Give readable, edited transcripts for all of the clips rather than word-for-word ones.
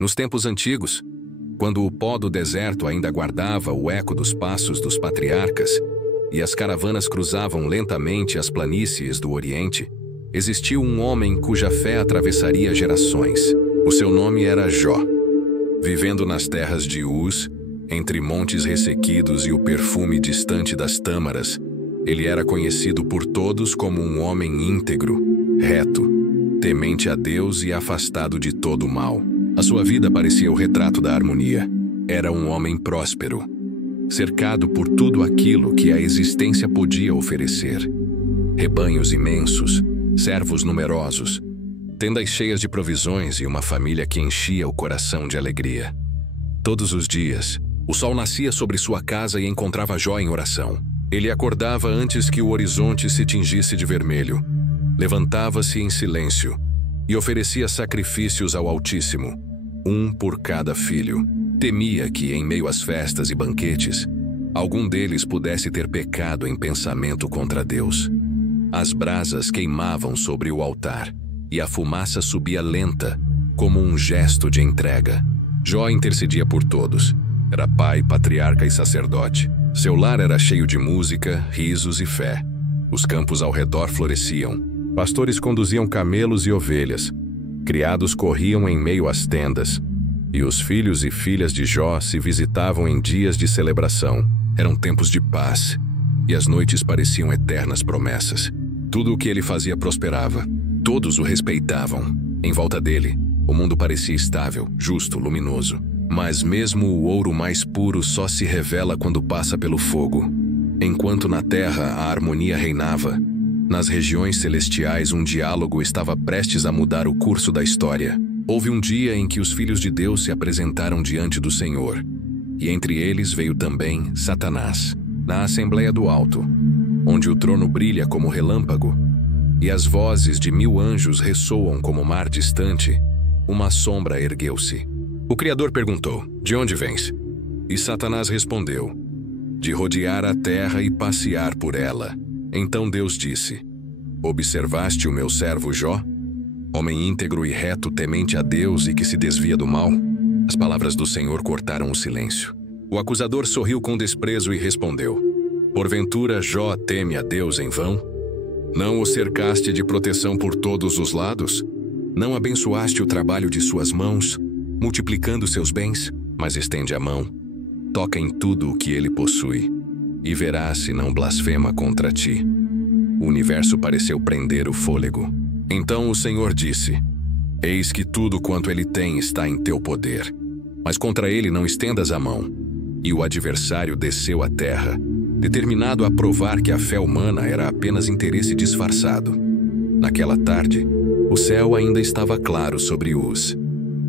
Nos tempos antigos, quando o pó do deserto ainda guardava o eco dos passos dos patriarcas e as caravanas cruzavam lentamente as planícies do Oriente, existiu um homem cuja fé atravessaria gerações. O seu nome era Jó. Vivendo nas terras de Uz, entre montes ressequidos e o perfume distante das tâmaras, ele era conhecido por todos como um homem íntegro, reto, temente a Deus e afastado de todo o mal. A sua vida parecia o retrato da harmonia. Era um homem próspero, cercado por tudo aquilo que a existência podia oferecer. Rebanhos imensos, servos numerosos, tendas cheias de provisões e uma família que enchia o coração de alegria. Todos os dias, o sol nascia sobre sua casa e encontrava Jó em oração. Ele acordava antes que o horizonte se tingisse de vermelho, levantava-se em silêncio e oferecia sacrifícios ao Altíssimo, um por cada filho. Temia que, em meio às festas e banquetes, algum deles pudesse ter pecado em pensamento contra Deus. As brasas queimavam sobre o altar e a fumaça subia lenta, como um gesto de entrega. Jó intercedia por todos. Era pai, patriarca e sacerdote. Seu lar era cheio de música, risos e fé. Os campos ao redor floresciam. Pastores conduziam camelos e ovelhas. Criados corriam em meio às tendas. E os filhos e filhas de Jó se visitavam em dias de celebração. Eram tempos de paz, e as noites pareciam eternas promessas. Tudo o que ele fazia prosperava. Todos o respeitavam. Em volta dele, o mundo parecia estável, justo, luminoso. Mas mesmo o ouro mais puro só se revela quando passa pelo fogo. Enquanto na terra a harmonia reinava, nas regiões celestiais um diálogo estava prestes a mudar o curso da história. Houve um dia em que os filhos de Deus se apresentaram diante do Senhor, e entre eles veio também Satanás, na Assembleia do Alto, onde o trono brilha como relâmpago, e as vozes de 1000 anjos ressoam como mar distante. Uma sombra ergueu-se. O Criador perguntou: "De onde vens?" E Satanás respondeu: "De rodear a terra e passear por ela." Então Deus disse: "Observaste o meu servo Jó? Homem íntegro e reto, temente a Deus e que se desvia do mal?" As palavras do Senhor cortaram o silêncio. O acusador sorriu com desprezo e respondeu: "Porventura Jó teme a Deus em vão? Não o cercaste de proteção por todos os lados? Não abençoaste o trabalho de suas mãos, multiplicando seus bens? Mas estende a mão, toca em tudo o que ele possui, e verás se não blasfema contra ti." O universo pareceu prender o fôlego. Então o Senhor disse: "Eis que tudo quanto ele tem está em teu poder, mas contra ele não estendas a mão." E o adversário desceu à terra, determinado a provar que a fé humana era apenas interesse disfarçado. Naquela tarde, o céu ainda estava claro sobre Uz.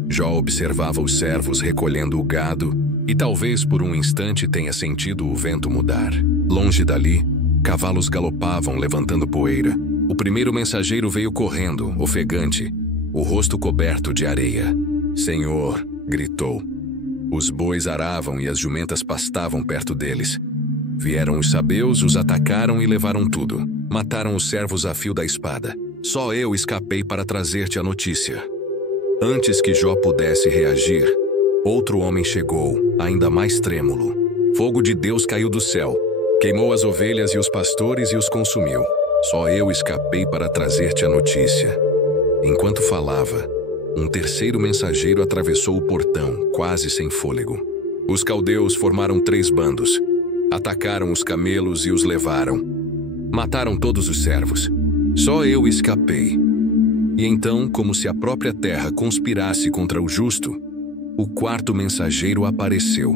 Jó observava os servos recolhendo o gado e talvez por um instante tenha sentido o vento mudar. Longe dali, cavalos galopavam levantando poeira. O primeiro mensageiro veio correndo, ofegante, o rosto coberto de areia. "Senhor", gritou. Os bois aravam e as jumentas pastavam perto deles. Vieram os sabeus, os atacaram e levaram tudo. Mataram os servos a fio da espada. Só eu escapei para trazer-te a notícia. Antes que Jó pudesse reagir, outro homem chegou, ainda mais trêmulo. Fogo de Deus caiu do céu, queimou as ovelhas e os pastores e os consumiu. Só eu escapei para trazer-te a notícia. Enquanto falava, um terceiro mensageiro atravessou o portão, quase sem fôlego. Os caldeus formaram 3 bandos. Atacaram os camelos e os levaram. Mataram todos os servos. Só eu escapei. E então, como se a própria terra conspirasse contra o justo, o 4º mensageiro apareceu.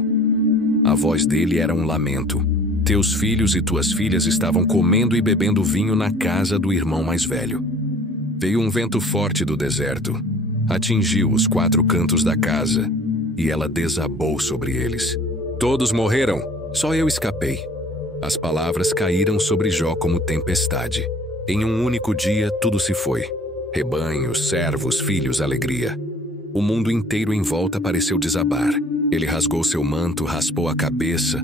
A voz dele era um lamento. Teus filhos e tuas filhas estavam comendo e bebendo vinho na casa do irmão mais velho. Veio um vento forte do deserto, atingiu os 4 cantos da casa, e ela desabou sobre eles. Todos morreram, só eu escapei. As palavras caíram sobre Jó como tempestade. Em um único dia, tudo se foi. Rebanhos, servos, filhos, alegria. O mundo inteiro em volta pareceu desabar. Ele rasgou seu manto, raspou a cabeça,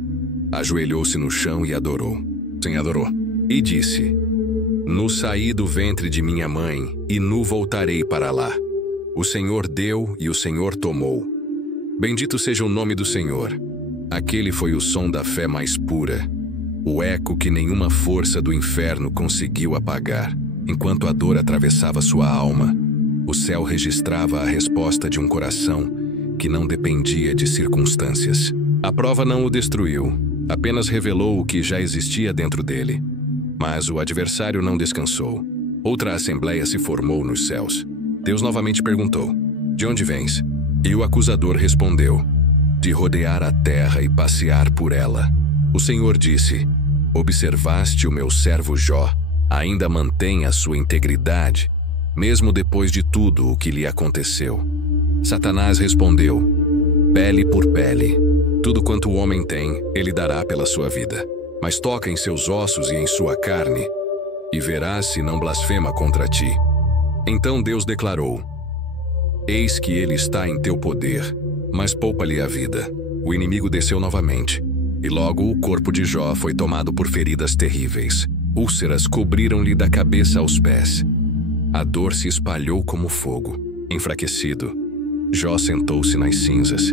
ajoelhou-se no chão e adorou. Sim, adorou. E disse: "Nu saí do ventre de minha mãe, e nu voltarei para lá." O Senhor deu e o Senhor tomou. Bendito seja o nome do Senhor. Aquele foi o som da fé mais pura, o eco que nenhuma força do inferno conseguiu apagar. Enquanto a dor atravessava sua alma, o céu registrava a resposta de um coração que não dependia de circunstâncias. A prova não o destruiu, apenas revelou o que já existia dentro dele. Mas o adversário não descansou. Outra assembleia se formou nos céus. Deus novamente perguntou: de onde vens? E o acusador respondeu: de rodear a terra e passear por ela. O Senhor disse: observaste o meu servo Jó, ainda mantém a sua integridade, mesmo depois de tudo o que lhe aconteceu. Satanás respondeu: pele por pele. Tudo quanto o homem tem, ele dará pela sua vida. Mas toca em seus ossos e em sua carne, e verás se não blasfema contra ti. Então Deus declarou: eis que ele está em teu poder, mas poupa-lhe a vida. O inimigo desceu novamente, e logo o corpo de Jó foi tomado por feridas terríveis. Úlceras cobriram-lhe da cabeça aos pés. A dor se espalhou como fogo. Enfraquecido, Jó sentou-se nas cinzas,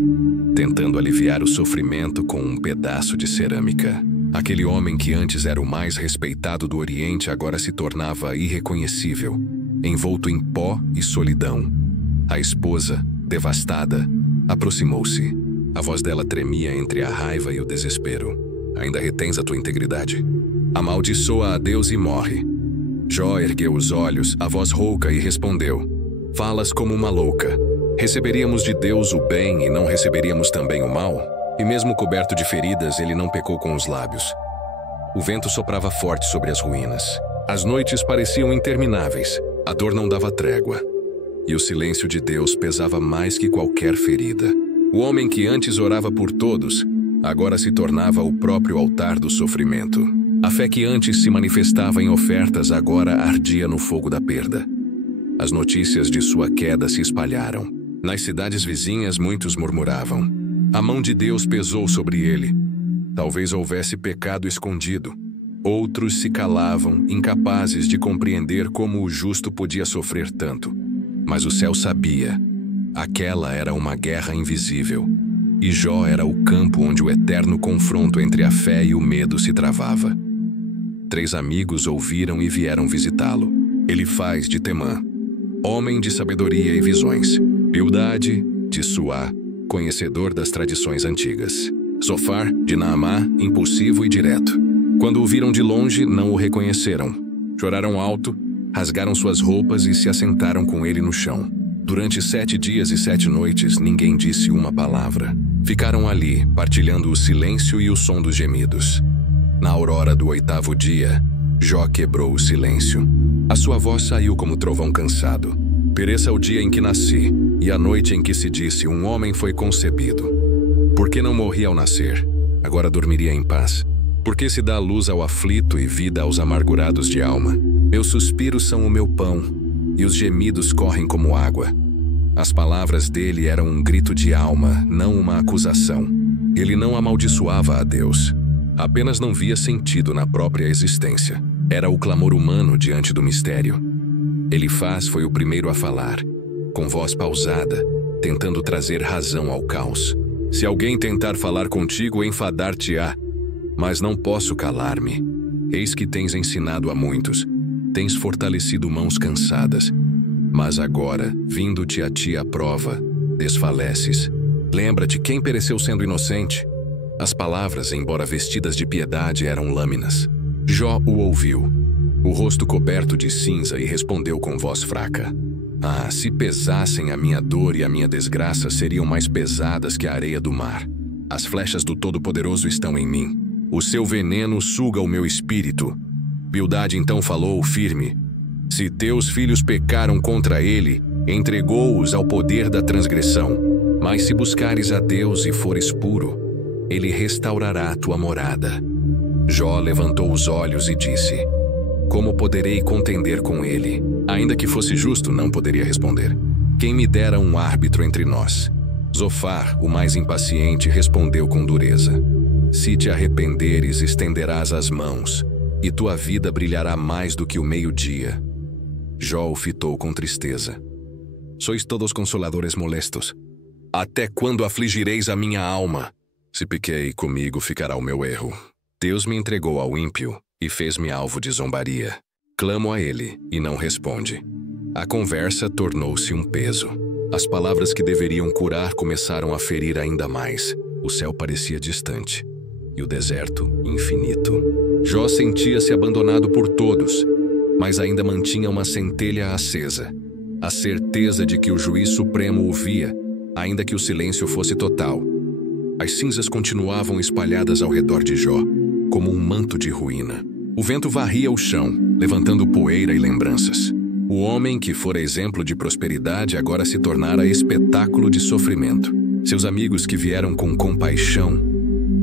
tentando aliviar o sofrimento com um pedaço de cerâmica. Aquele homem que antes era o mais respeitado do Oriente agora se tornava irreconhecível, envolto em pó e solidão. A esposa, devastada, aproximou-se. A voz dela tremia entre a raiva e o desespero. Ainda retens a tua integridade? Amaldiçoa a Deus e morre. Jó ergueu os olhos, a voz rouca, e respondeu: falas como uma louca. Receberíamos de Deus o bem e não receberíamos também o mal? E mesmo coberto de feridas, ele não pecou com os lábios. O vento soprava forte sobre as ruínas. As noites pareciam intermináveis. A dor não dava trégua. E o silêncio de Deus pesava mais que qualquer ferida. O homem que antes orava por todos, agora se tornava o próprio altar do sofrimento. A fé que antes se manifestava em ofertas agora ardia no fogo da perda. As notícias de sua queda se espalharam. Nas cidades vizinhas muitos murmuravam. A mão de Deus pesou sobre ele. Talvez houvesse pecado escondido. Outros se calavam, incapazes de compreender como o justo podia sofrer tanto. Mas o céu sabia. Aquela era uma guerra invisível. E Jó era o campo onde o eterno confronto entre a fé e o medo se travava. 3 amigos ouviram e vieram visitá-lo. Elifaz de Temã, homem de sabedoria e visões. Bildade de Suá, conhecedor das tradições antigas. Zofar de Naamá, impulsivo e direto. Quando o viram de longe, não o reconheceram. Choraram alto, rasgaram suas roupas e se assentaram com ele no chão. Durante 7 dias e 7 noites, ninguém disse uma palavra. Ficaram ali, partilhando o silêncio e o som dos gemidos. Na aurora do 8º dia, Jó quebrou o silêncio. A sua voz saiu como trovão cansado. Pereça o dia em que nasci, e a noite em que se disse: um homem foi concebido. Por que não morri ao nascer? Agora dormiria em paz. Por que se dá luz ao aflito e vida aos amargurados de alma? Meus suspiros são o meu pão, e os gemidos correm como água. As palavras dele eram um grito de alma, não uma acusação. Ele não amaldiçoava a Deus. Apenas não via sentido na própria existência. Era o clamor humano diante do mistério. Elifaz foi o primeiro a falar, com voz pausada, tentando trazer razão ao caos. Se alguém tentar falar contigo, enfadar-te-á, mas não posso calar-me. Eis que tens ensinado a muitos, tens fortalecido mãos cansadas, mas agora, vindo-te a ti a prova, desfaleces. Lembra-te quem pereceu sendo inocente? As palavras, embora vestidas de piedade, eram lâminas. Jó o ouviu, o rosto coberto de cinza, e respondeu com voz fraca: ah, se pesassem a minha dor e a minha desgraça, seriam mais pesadas que a areia do mar. As flechas do Todo-Poderoso estão em mim. O seu veneno suga o meu espírito. Bildade então falou firme: se teus filhos pecaram contra ele, entregou-os ao poder da transgressão. Mas se buscares a Deus e fores puro, ele restaurará a tua morada. Jó levantou os olhos e disse: como poderei contender com ele? Ainda que fosse justo, não poderia responder. Quem me dera um árbitro entre nós? Zofar, o mais impaciente, respondeu com dureza: se te arrependeres, estenderás as mãos, e tua vida brilhará mais do que o meio-dia. Jó o fitou com tristeza. Sois todos consoladores molestos. Até quando afligireis a minha alma? Se pequei, comigo ficará o meu erro. Deus me entregou ao ímpio e fez-me alvo de zombaria. Clamo a ele e não responde. A conversa tornou-se um peso. As palavras que deveriam curar começaram a ferir ainda mais. O céu parecia distante e o deserto infinito. Jó sentia-se abandonado por todos, mas ainda mantinha uma centelha acesa. A certeza de que o juiz supremo o via, ainda que o silêncio fosse total. As cinzas continuavam espalhadas ao redor de Jó, como um manto de ruína. O vento varria o chão, levantando poeira e lembranças. O homem que fora exemplo de prosperidade agora se tornara espetáculo de sofrimento. Seus amigos que vieram com compaixão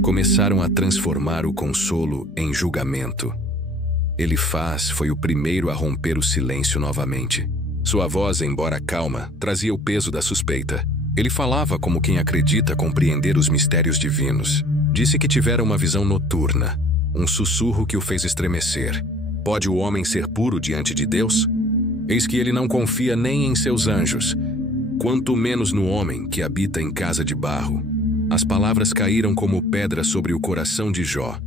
começaram a transformar o consolo em julgamento. Elifaz foi o primeiro a romper o silêncio novamente. Sua voz, embora calma, trazia o peso da suspeita. Ele falava como quem acredita compreender os mistérios divinos. Disse que tivera uma visão noturna, um sussurro que o fez estremecer. Pode o homem ser puro diante de Deus? Eis que ele não confia nem em seus anjos, quanto menos no homem que habita em casa de barro. As palavras caíram como pedra sobre o coração de Jó.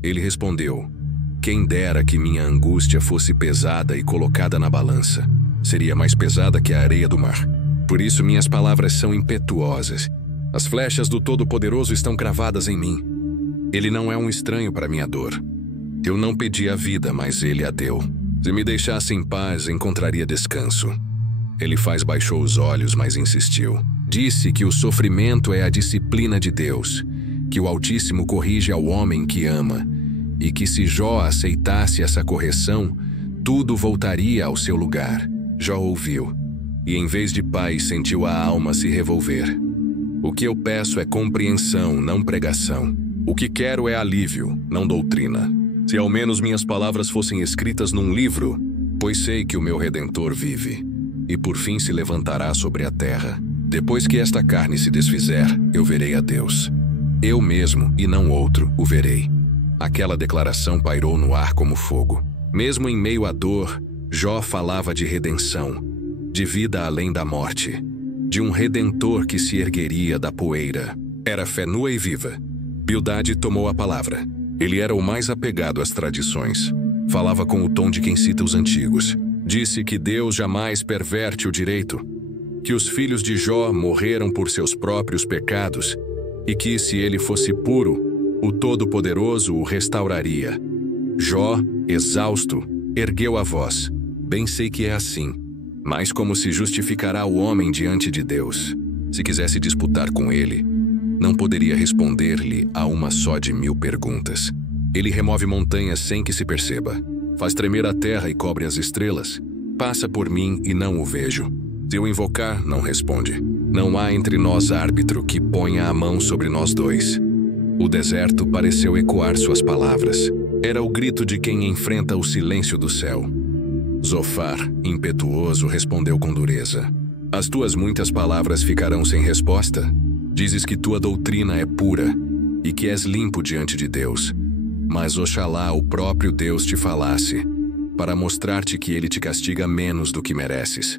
Ele respondeu: quem dera que minha angústia fosse pesada e colocada na balança. Seria mais pesada que a areia do mar. Por isso minhas palavras são impetuosas. As flechas do Todo-Poderoso estão cravadas em mim. Ele não é um estranho para minha dor. Eu não pedi a vida, mas ele a deu. Se me deixasse em paz, encontraria descanso. Elifaz baixou os olhos, mas insistiu. Disse que o sofrimento é a disciplina de Deus, que o Altíssimo corrige ao homem que ama, e que se Jó aceitasse essa correção, tudo voltaria ao seu lugar. Jó ouviu, e em vez de paz sentiu a alma se revolver. O que eu peço é compreensão, não pregação. O que quero é alívio, não doutrina. Se ao menos minhas palavras fossem escritas num livro, pois sei que o meu Redentor vive, e por fim se levantará sobre a terra. Depois que esta carne se desfizer, eu verei a Deus. Eu mesmo, e não outro, o verei. Aquela declaração pairou no ar como fogo. Mesmo em meio à dor, Jó falava de redenção, de vida além da morte, de um Redentor que se ergueria da poeira. Era fé nua e viva. Bildade tomou a palavra. Ele era o mais apegado às tradições. Falava com o tom de quem cita os antigos. Disse que Deus jamais perverte o direito, que os filhos de Jó morreram por seus próprios pecados e que, se ele fosse puro, o Todo-Poderoso o restauraria. Jó, exausto, ergueu a voz. Bem sei que é assim, mas como se justificará o homem diante de Deus? Se quisesse disputar com ele, não poderia responder-lhe a uma só de 1000 perguntas. Ele remove montanhas sem que se perceba. Faz tremer a terra e cobre as estrelas. Passa por mim e não o vejo. Se eu invocar, não responde. Não há entre nós árbitro que ponha a mão sobre nós dois. O deserto pareceu ecoar suas palavras. Era o grito de quem enfrenta o silêncio do céu. Zofar, impetuoso, respondeu com dureza. As tuas muitas palavras ficarão sem resposta? Dizes que tua doutrina é pura e que és limpo diante de Deus. Mas oxalá o próprio Deus te falasse, para mostrar-te que ele te castiga menos do que mereces.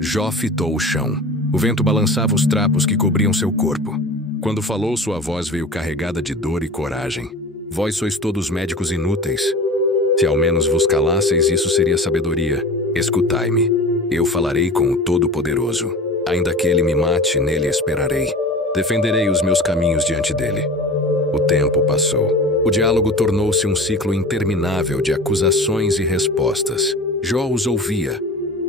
Jó fitou o chão. O vento balançava os trapos que cobriam seu corpo. Quando falou, sua voz veio carregada de dor e coragem. Vós sois todos médicos inúteis. Se ao menos vos calasseis, isso seria sabedoria. Escutai-me. Eu falarei com o Todo-Poderoso. Ainda que ele me mate, nele esperarei. Defenderei os meus caminhos diante dele. O tempo passou. O diálogo tornou-se um ciclo interminável de acusações e respostas. Jó os ouvia,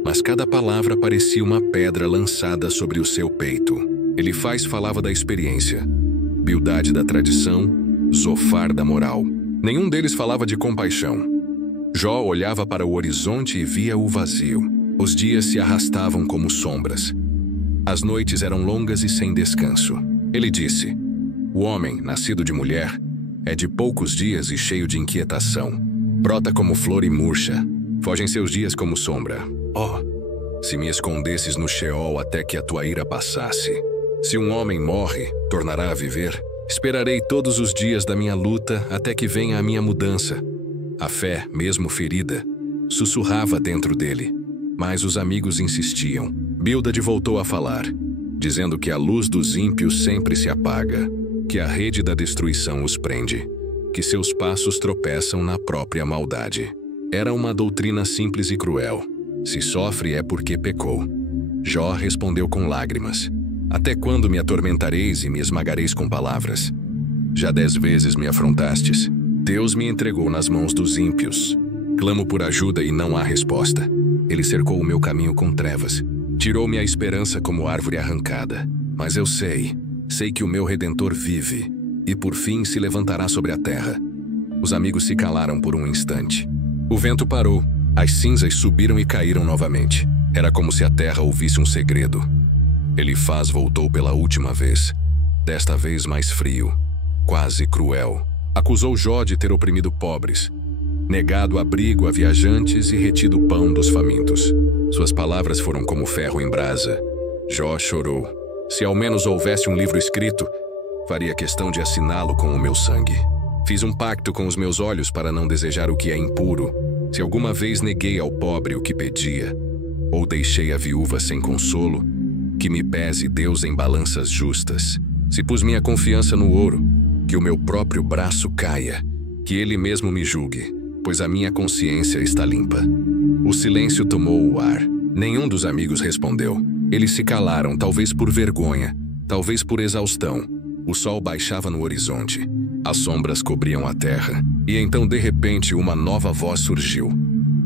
mas cada palavra parecia uma pedra lançada sobre o seu peito. Elifaz falava da experiência, Bildade da tradição, Zofar da moral. Nenhum deles falava de compaixão. Jó olhava para o horizonte e via o vazio. Os dias se arrastavam como sombras. As noites eram longas e sem descanso. Ele disse: o homem, nascido de mulher, é de poucos dias e cheio de inquietação. Brota como flor e murcha. Fogem seus dias como sombra. Oh, se me escondesses no Sheol até que a tua ira passasse. Se um homem morre, tornará a viver. Esperarei todos os dias da minha luta até que venha a minha mudança. A fé, mesmo ferida, sussurrava dentro dele. Mas os amigos insistiam. Bildad voltou a falar, dizendo que a luz dos ímpios sempre se apaga, que a rede da destruição os prende, que seus passos tropeçam na própria maldade. Era uma doutrina simples e cruel. Se sofre é porque pecou. Jó respondeu com lágrimas. Até quando me atormentareis e me esmagareis com palavras? Já 10 vezes me afrontastes. Deus me entregou nas mãos dos ímpios. Clamo por ajuda e não há resposta. Ele cercou o meu caminho com trevas. Tirou-me a esperança como árvore arrancada. Mas eu sei que o meu Redentor vive, e por fim se levantará sobre a terra. Os amigos se calaram por um instante. O vento parou, as cinzas subiram e caíram novamente. Era como se a terra ouvisse um segredo. Elifaz voltou pela última vez, desta vez mais frio, quase cruel. Acusou Jó de ter oprimido pobres, negado abrigo a viajantes e retido o pão dos famintos. Suas palavras foram como ferro em brasa. Jó chorou. Se ao menos houvesse um livro escrito, faria questão de assiná-lo com o meu sangue. Fiz um pacto com os meus olhos para não desejar o que é impuro. Se alguma vez neguei ao pobre o que pedia, ou deixei a viúva sem consolo, que me pese Deus em balanças justas. Se pus minha confiança no ouro, que o meu próprio braço caia, que ele mesmo me julgue, pois a minha consciência está limpa. O silêncio tomou o ar. Nenhum dos amigos respondeu. Eles se calaram, talvez por vergonha, talvez por exaustão. O sol baixava no horizonte. As sombras cobriam a terra. E então, de repente, uma nova voz surgiu.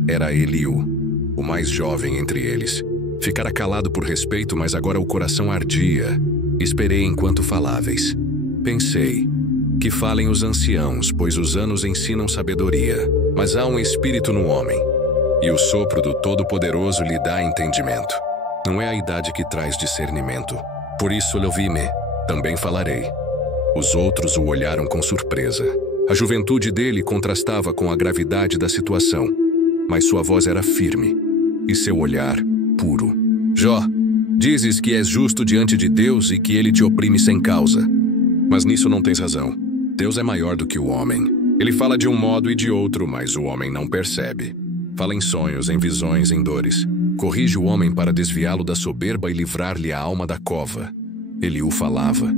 Era Eliú, o mais jovem entre eles. Ficara calado por respeito, mas agora o coração ardia. Esperei enquanto faláveis. Pensei, que falem os anciãos, pois os anos ensinam sabedoria. Mas há um espírito no homem, e o sopro do Todo-Poderoso lhe dá entendimento. Não é a idade que traz discernimento. Por isso, ouvi-me, também falarei. Os outros o olharam com surpresa. A juventude dele contrastava com a gravidade da situação, mas sua voz era firme, e seu olhar puro. Jó, dizes que és justo diante de Deus e que ele te oprime sem causa. Mas nisso não tens razão. Deus é maior do que o homem. Ele fala de um modo e de outro, mas o homem não percebe. Fala em sonhos, em visões, em dores. Corrige o homem para desviá-lo da soberba e livrar-lhe a alma da cova. Eliú falava,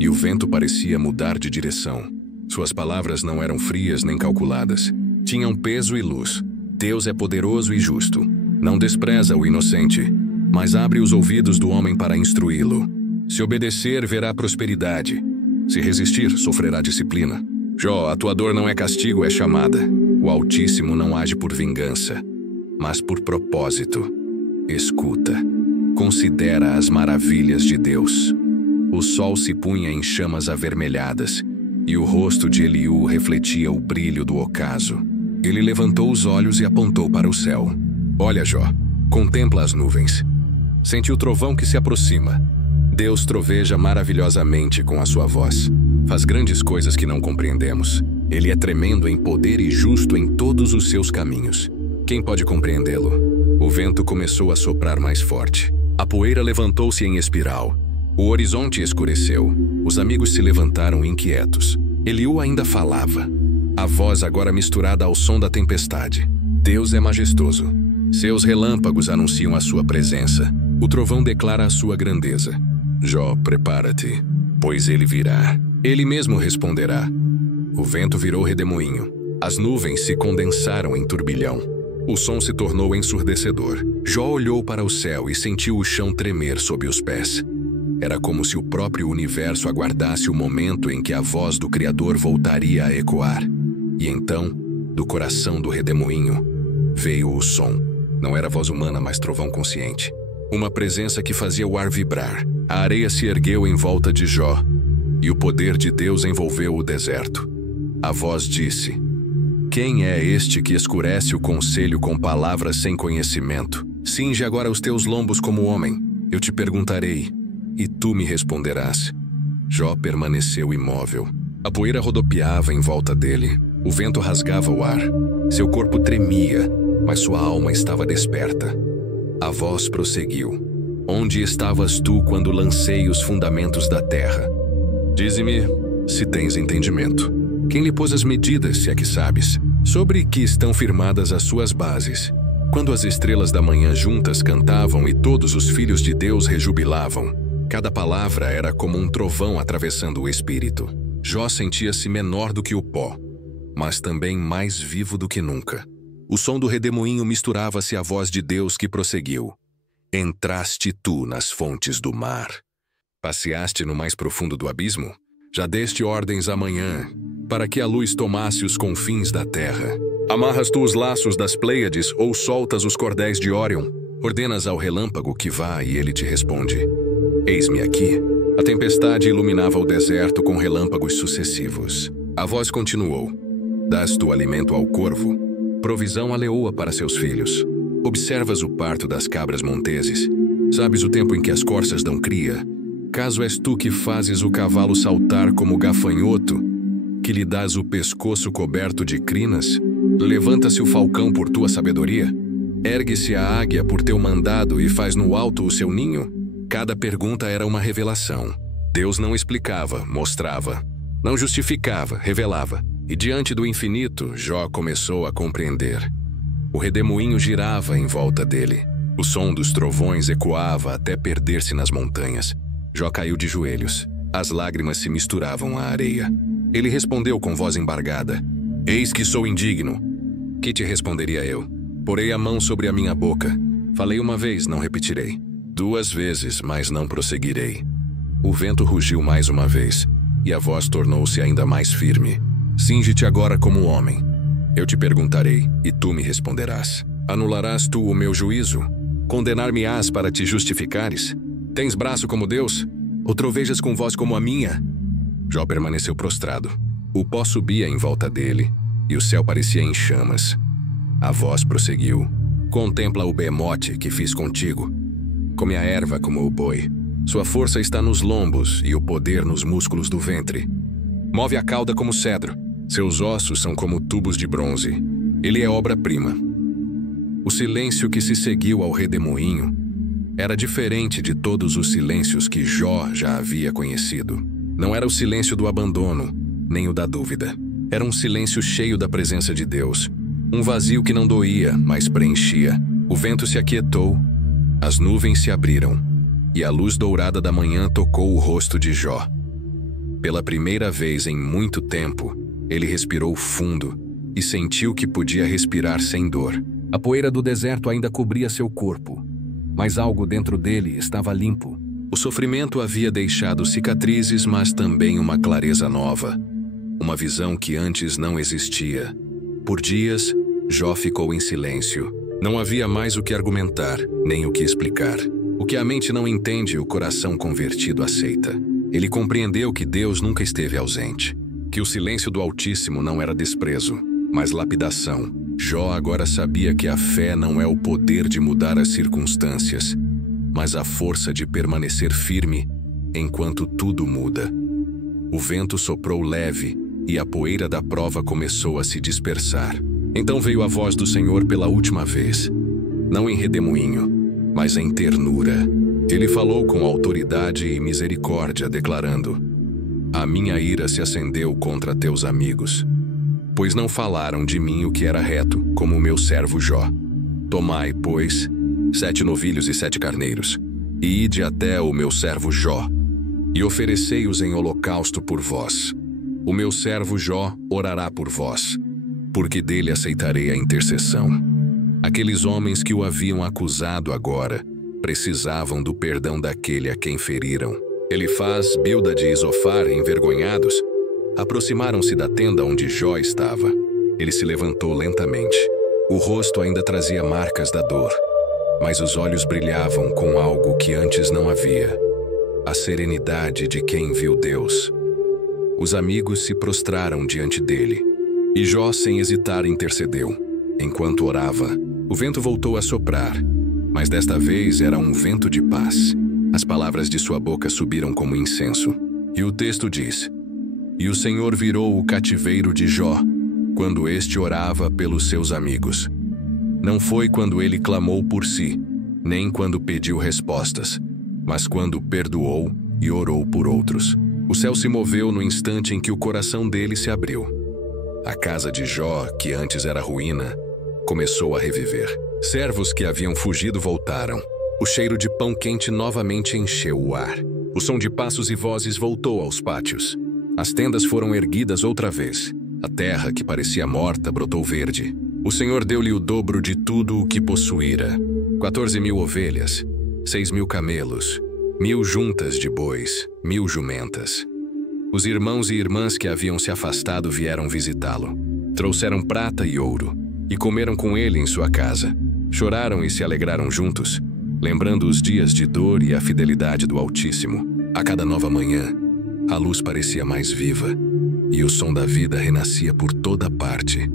e o vento parecia mudar de direção. Suas palavras não eram frias nem calculadas. Tinham peso e luz. Deus é poderoso e justo. Não despreza o inocente, mas abre os ouvidos do homem para instruí-lo. Se obedecer, verá prosperidade. Se resistir, sofrerá disciplina. Jó, a tua dor não é castigo, é chamada. O Altíssimo não age por vingança, mas por propósito. Escuta. Considera as maravilhas de Deus. O sol se punha em chamas avermelhadas, e o rosto de Eliú refletia o brilho do ocaso. Ele levantou os olhos e apontou para o céu. Olha, Jó, contempla as nuvens. Sente o trovão que se aproxima. Deus troveja maravilhosamente com a sua voz. Faz grandes coisas que não compreendemos. Ele é tremendo em poder e justo em todos os seus caminhos. Quem pode compreendê-lo? O vento começou a soprar mais forte. A poeira levantou-se em espiral. O horizonte escureceu. Os amigos se levantaram inquietos. Eliú ainda falava. A voz agora misturada ao som da tempestade. Deus é majestoso. Seus relâmpagos anunciam a sua presença. O trovão declara a sua grandeza. Jó, prepara-te, pois ele virá. Ele mesmo responderá. O vento virou redemoinho. As nuvens se condensaram em turbilhão. O som se tornou ensurdecedor. Jó olhou para o céu e sentiu o chão tremer sob os pés. Era como se o próprio universo aguardasse o momento em que a voz do Criador voltaria a ecoar. E então, do coração do redemoinho, veio o som. Não era voz humana, mas trovão consciente. Uma presença que fazia o ar vibrar. A areia se ergueu em volta de Jó, e o poder de Deus envolveu o deserto. A voz disse: Quem é este que escurece o conselho com palavras sem conhecimento? Cinge agora os teus lombos como homem. Eu te perguntarei, e tu me responderás. Jó permaneceu imóvel. A poeira rodopiava em volta dele. O vento rasgava o ar. Seu corpo tremia, mas sua alma estava desperta. A voz prosseguiu. Onde estavas tu quando lancei os fundamentos da terra? Dize-me se tens entendimento. Quem lhe pôs as medidas, se é que sabes? Sobre que estão firmadas as suas bases? Quando as estrelas da manhã juntas cantavam e todos os filhos de Deus rejubilavam, cada palavra era como um trovão atravessando o espírito. Jó sentia-se menor do que o pó, mas também mais vivo do que nunca. O som do redemoinho misturava-se à voz de Deus que prosseguiu: Entraste tu nas fontes do mar. Passeaste no mais profundo do abismo? Já deste ordens amanhã, para que a luz tomasse os confins da terra. Amarras tu os laços das Pleiades ou soltas os cordéis de Órion? Ordenas ao relâmpago que vá e ele te responde: Eis-me aqui. A tempestade iluminava o deserto com relâmpagos sucessivos. A voz continuou: Dás tu alimento ao corvo, provisão à leoa para seus filhos. Observas o parto das cabras monteses. Sabes o tempo em que as corças dão cria. Caso és tu que fazes o cavalo saltar como gafanhoto, que lhe dás o pescoço coberto de crinas? Levanta-se o falcão por tua sabedoria? Ergue-se a águia por teu mandado e faz no alto o seu ninho? Cada pergunta era uma revelação. Deus não explicava, mostrava. Não justificava, revelava. E diante do infinito, Jó começou a compreender. O redemoinho girava em volta dele. O som dos trovões ecoava até perder-se nas montanhas. Jó caiu de joelhos. As lágrimas se misturavam à areia. Ele respondeu com voz embargada: Eis que sou indigno. Que te responderia eu? Porei a mão sobre a minha boca. Falei uma vez, não repetirei. 2 vezes, mas não prosseguirei. O vento rugiu mais uma vez, e a voz tornou-se ainda mais firme. Cinge-te agora como homem. Eu te perguntarei, e tu me responderás. Anularás tu o meu juízo? Condenar-me-ás para te justificares? Tens braço como Deus? Ou trovejas com voz como a minha? Jó permaneceu prostrado. O pó subia em volta dele, e o céu parecia em chamas. A voz prosseguiu: Contempla o behemote que fiz contigo. Come a erva como o boi. Sua força está nos lombos e o poder nos músculos do ventre. Move a cauda como cedro. Seus ossos são como tubos de bronze. Ele é obra-prima. O silêncio que se seguiu ao redemoinho era diferente de todos os silêncios que Jó já havia conhecido. Não era o silêncio do abandono, nem o da dúvida. Era um silêncio cheio da presença de Deus. Um vazio que não doía, mas preenchia. O vento se aquietou, as nuvens se abriram, e a luz dourada da manhã tocou o rosto de Jó. Pela primeira vez em muito tempo, ele respirou fundo e sentiu que podia respirar sem dor. A poeira do deserto ainda cobria seu corpo, mas algo dentro dele estava limpo. O sofrimento havia deixado cicatrizes, mas também uma clareza nova. Uma visão que antes não existia. Por dias, Jó ficou em silêncio. Não havia mais o que argumentar, nem o que explicar. O que a mente não entende, o coração convertido aceita. Ele compreendeu que Deus nunca esteve ausente, que o silêncio do Altíssimo não era desprezo, mas lapidação. Jó agora sabia que a fé não é o poder de mudar as circunstâncias, mas a força de permanecer firme enquanto tudo muda. O vento soprou leve e a poeira da prova começou a se dispersar. Então veio a voz do Senhor pela última vez, não em redemoinho, mas em ternura. Ele falou com autoridade e misericórdia, declarando: A minha ira se acendeu contra teus amigos, pois não falaram de mim o que era reto, como o meu servo Jó. Tomai, pois, 7 novilhos e 7 carneiros, e ide até o meu servo Jó, e oferecei-os em holocausto por vós. O meu servo Jó orará por vós, porque dele aceitarei a intercessão. Aqueles homens que o haviam acusado agora precisavam do perdão daquele a quem feriram. Elifaz, Bildade e Zofar, envergonhados, aproximaram-se da tenda onde Jó estava. Ele se levantou lentamente. O rosto ainda trazia marcas da dor, mas os olhos brilhavam com algo que antes não havia: a serenidade de quem viu Deus. Os amigos se prostraram diante dele, e Jó, sem hesitar, intercedeu. Enquanto orava, o vento voltou a soprar, mas desta vez era um vento de paz. As palavras de sua boca subiram como incenso. E o texto diz: E o Senhor virou o cativeiro de Jó, quando este orava pelos seus amigos. Não foi quando ele clamou por si, nem quando pediu respostas, mas quando perdoou e orou por outros. O céu se moveu no instante em que o coração dele se abriu. A casa de Jó, que antes era ruína, começou a reviver. Servos que haviam fugido voltaram. O cheiro de pão quente novamente encheu o ar. O som de passos e vozes voltou aos pátios. As tendas foram erguidas outra vez. A terra, que parecia morta, brotou verde. O Senhor deu-lhe o dobro de tudo o que possuíra. 14.000 ovelhas, 6.000 camelos, 1.000 juntas de bois, 1.000 jumentas. Os irmãos e irmãs que haviam se afastado vieram visitá-lo. Trouxeram prata e ouro, e comeram com ele em sua casa. Choraram e se alegraram juntos, lembrando os dias de dor e a fidelidade do Altíssimo. A cada nova manhã, a luz parecia mais viva, e o som da vida renascia por toda parte.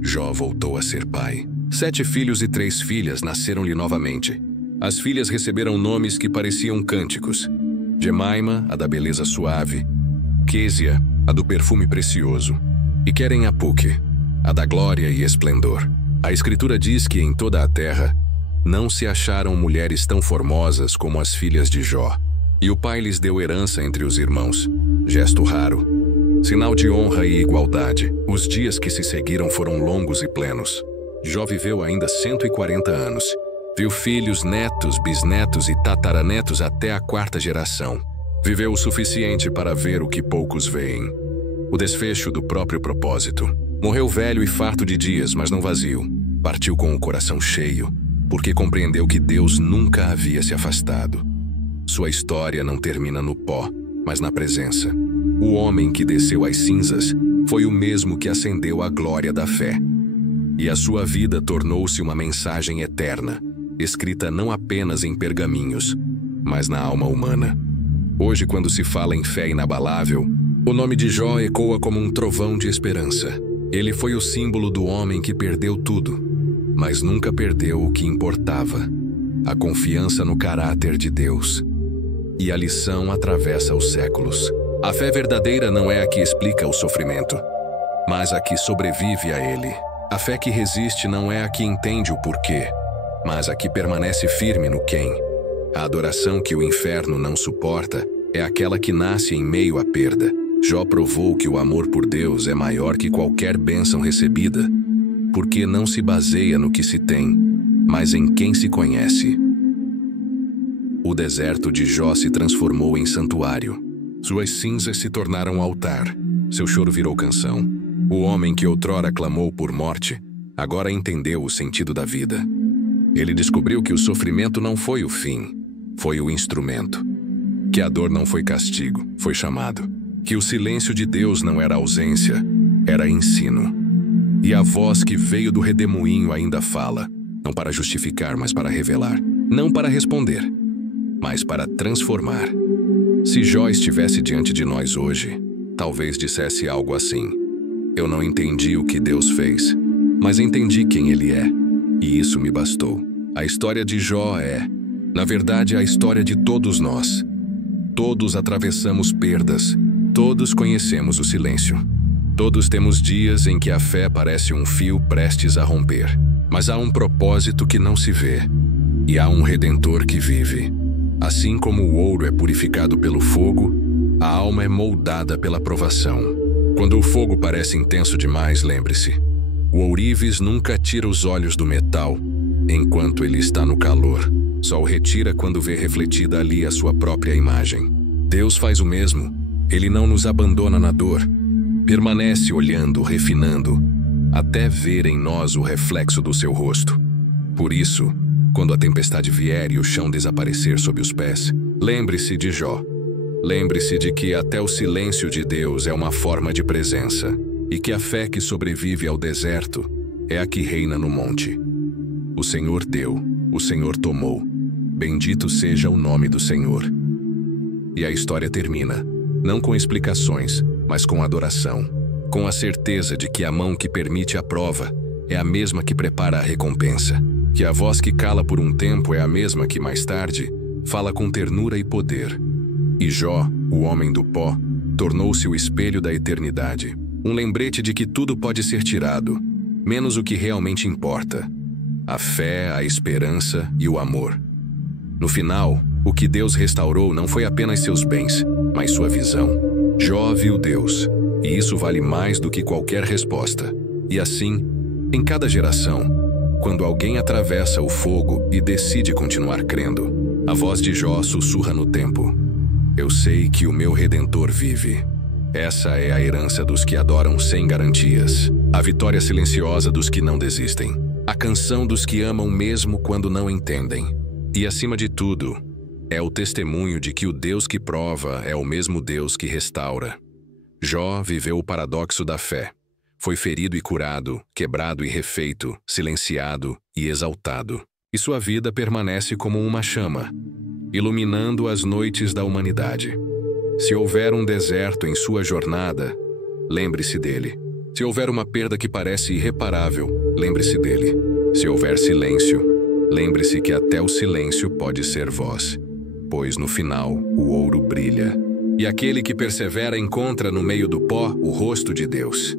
Jó voltou a ser pai. 7 filhos e 3 filhas nasceram-lhe novamente. As filhas receberam nomes que pareciam cânticos. Jemaima, a da beleza suave. Quésia, a do perfume precioso. E Queren-Apuque, a da glória e esplendor. A Escritura diz que em toda a terra não se acharam mulheres tão formosas como as filhas de Jó. E o pai lhes deu herança entre os irmãos. Gesto raro. Sinal de honra e igualdade. Os dias que se seguiram foram longos e plenos. Jó viveu ainda 140 anos. Viu filhos, netos, bisnetos e tataranetos até a 4ª geração. Viveu o suficiente para ver o que poucos veem. O desfecho do próprio propósito. Morreu velho e farto de dias, mas não vazio. Partiu com o coração cheio, porque compreendeu que Deus nunca havia se afastado. Sua história não termina no pó, mas na presença. O homem que desceu às cinzas foi o mesmo que ascendeu à glória da fé. E a sua vida tornou-se uma mensagem eterna, escrita não apenas em pergaminhos, mas na alma humana. Hoje, quando se fala em fé inabalável, o nome de Jó ecoa como um trovão de esperança. Ele foi o símbolo do homem que perdeu tudo, mas nunca perdeu o que importava: a confiança no caráter de Deus. E a lição atravessa os séculos. A fé verdadeira não é a que explica o sofrimento, mas a que sobrevive a ele. A fé que resiste não é a que entende o porquê, mas a que permanece firme no quem. A adoração que o inferno não suporta é aquela que nasce em meio à perda. Jó provou que o amor por Deus é maior que qualquer bênção recebida, porque não se baseia no que se tem, mas em quem se conhece. O deserto de Jó se transformou em santuário. Suas cinzas se tornaram altar. Seu choro virou canção. O homem que outrora clamou por morte, agora entendeu o sentido da vida. Ele descobriu que o sofrimento não foi o fim, foi o instrumento. Que a dor não foi castigo, foi chamado. Que o silêncio de Deus não era ausência, era ensino. E a voz que veio do redemoinho ainda fala, não para justificar, mas para revelar. Não para responder, mas para transformar. Se Jó estivesse diante de nós hoje, talvez dissesse algo assim: eu não entendi o que Deus fez, mas entendi quem Ele é, e isso me bastou. A história de Jó é, na verdade, a história de todos nós. Todos atravessamos perdas, todos conhecemos o silêncio. Todos temos dias em que a fé parece um fio prestes a romper, mas há um propósito que não se vê, e há um Redentor que vive. Assim como o ouro é purificado pelo fogo, a alma é moldada pela provação. Quando o fogo parece intenso demais, lembre-se, o ourives nunca tira os olhos do metal enquanto ele está no calor. Só o retira quando vê refletida ali a sua própria imagem. Deus faz o mesmo. Ele não nos abandona na dor. Permanece olhando, refinando, até ver em nós o reflexo do seu rosto. Por isso, quando a tempestade vier e o chão desaparecer sob os pés, lembre-se de Jó. Lembre-se de que até o silêncio de Deus é uma forma de presença, e que a fé que sobrevive ao deserto é a que reina no monte. O Senhor deu, o Senhor tomou. Bendito seja o nome do Senhor. E a história termina, não com explicações, mas com adoração, com a certeza de que a mão que permite a prova é a mesma que prepara a recompensa, que a voz que cala por um tempo é a mesma que mais tarde fala com ternura e poder. E Jó, o homem do pó, tornou-se o espelho da eternidade, um lembrete de que tudo pode ser tirado, menos o que realmente importa: a fé, a esperança e o amor. No final, o que Deus restaurou não foi apenas seus bens, mas sua visão. Jó viu Deus, e isso vale mais do que qualquer resposta. E assim, em cada geração, quando alguém atravessa o fogo e decide continuar crendo. A voz de Jó sussurra no tempo: eu sei que o meu Redentor vive. Essa é a herança dos que adoram sem garantias, a vitória silenciosa dos que não desistem, a canção dos que amam mesmo quando não entendem. E, acima de tudo, é o testemunho de que o Deus que prova é o mesmo Deus que restaura. Jó viveu o paradoxo da fé. Foi ferido e curado, quebrado e refeito, silenciado e exaltado. E sua vida permanece como uma chama, iluminando as noites da humanidade. Se houver um deserto em sua jornada, lembre-se dele. Se houver uma perda que parece irreparável, lembre-se dele. Se houver silêncio, lembre-se que até o silêncio pode ser voz, pois no final o ouro brilha. E aquele que persevera encontra no meio do pó o rosto de Deus.